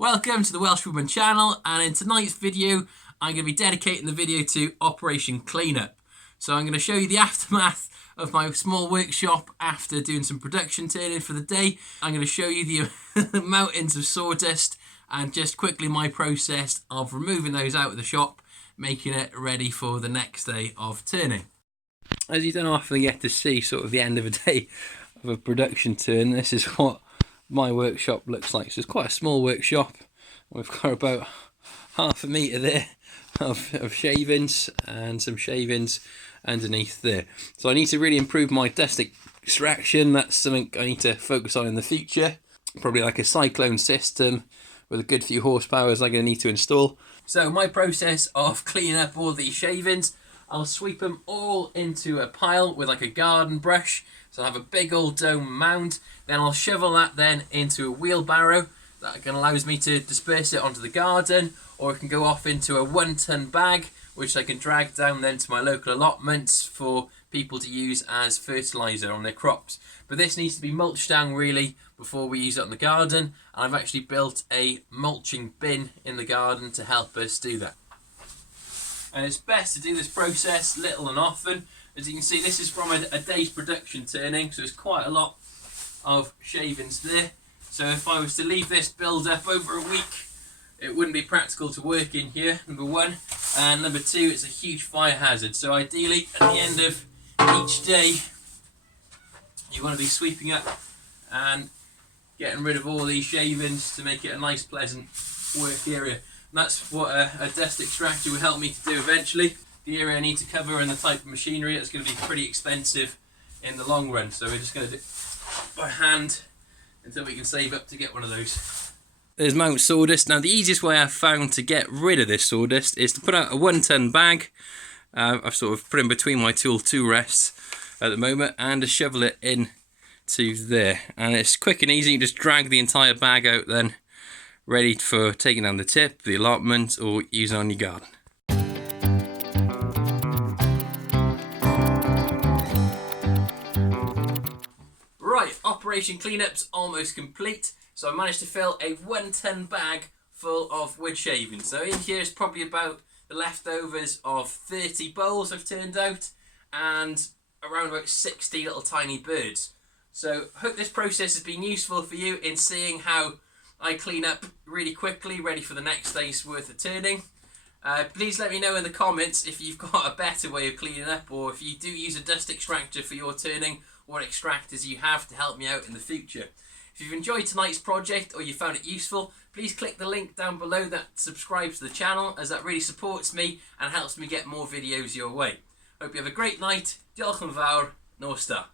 Welcome to the Welsh Woodman channel, and in tonight's video I'm going to be dedicating the video to Operation Cleanup. So I'm going to show you the aftermath of my small workshop after doing some production turning for the day. I'm going to show you the mountains of sawdust and just quickly my process of removing those out of the shop, making it ready for the next day of turning. As you don't often get to see sort of the end of a day of a production turn, this is what my workshop looks like. So it's quite a small workshop. We've got about half a metre there of shavings and some shavings underneath there. So I need to really improve my dust extraction. That's something I need to focus on in the future. Probably like a cyclone system with a good few horsepower I'm going to need to install. So my process of cleaning up all these shavings, I'll sweep them all into a pile with like a garden brush. So I'll have a big old dome mound. Then I'll shovel that then into a wheelbarrow. That allows me to disperse it onto the garden, or it can go off into a 1-ton bag, which I can drag down then to my local allotments for people to use as fertiliser on their crops. But this needs to be mulched down really before we use it on the garden. And I've actually built a mulching bin in the garden to help us do that. And it's best to do this process little and often. As you can see, this is from a day's production turning, so it's quite a lot of shavings there. So if I was to leave this build up over a week, it wouldn't be practical to work in here, number one. And number two, it's a huge fire hazard. So ideally, at the end of each day, you want to be sweeping up and getting rid of all these shavings to make it a nice, pleasant work area. And that's what a dust extractor will help me to do eventually. The area I need to cover and the type of machinery, it's going to be pretty expensive in the long run. So we're just going to do it by hand until we can save up to get one of those. There's Mount Sawdust. Now the easiest way I've found to get rid of this sawdust is to put out a 1-ton bag. I've sort of put in between my two rests at the moment and to shovel it in to there. And it's quick and easy. You just drag the entire bag out then, ready for taking down the tip, the allotment, or using on your garden. Right, Operation Cleanup's almost complete. So I managed to fill a 1-ton bag full of wood shavings. So in here is probably about the leftovers of 30 bowls I've turned out and around about 60 little tiny birds. So I hope this process has been useful for you in seeing how I clean up really quickly, ready for the next day's worth of turning. Please let me know in the comments if you've got a better way of cleaning up, or if you do use a dust extractor for your turning, what extractors you have to help me out in the future. If you've enjoyed tonight's project or you found it useful, please click the link down below that subscribes to the channel, as that really supports me and helps me get more videos your way. Hope you have a great night. Diolch yn fawr. Nos da.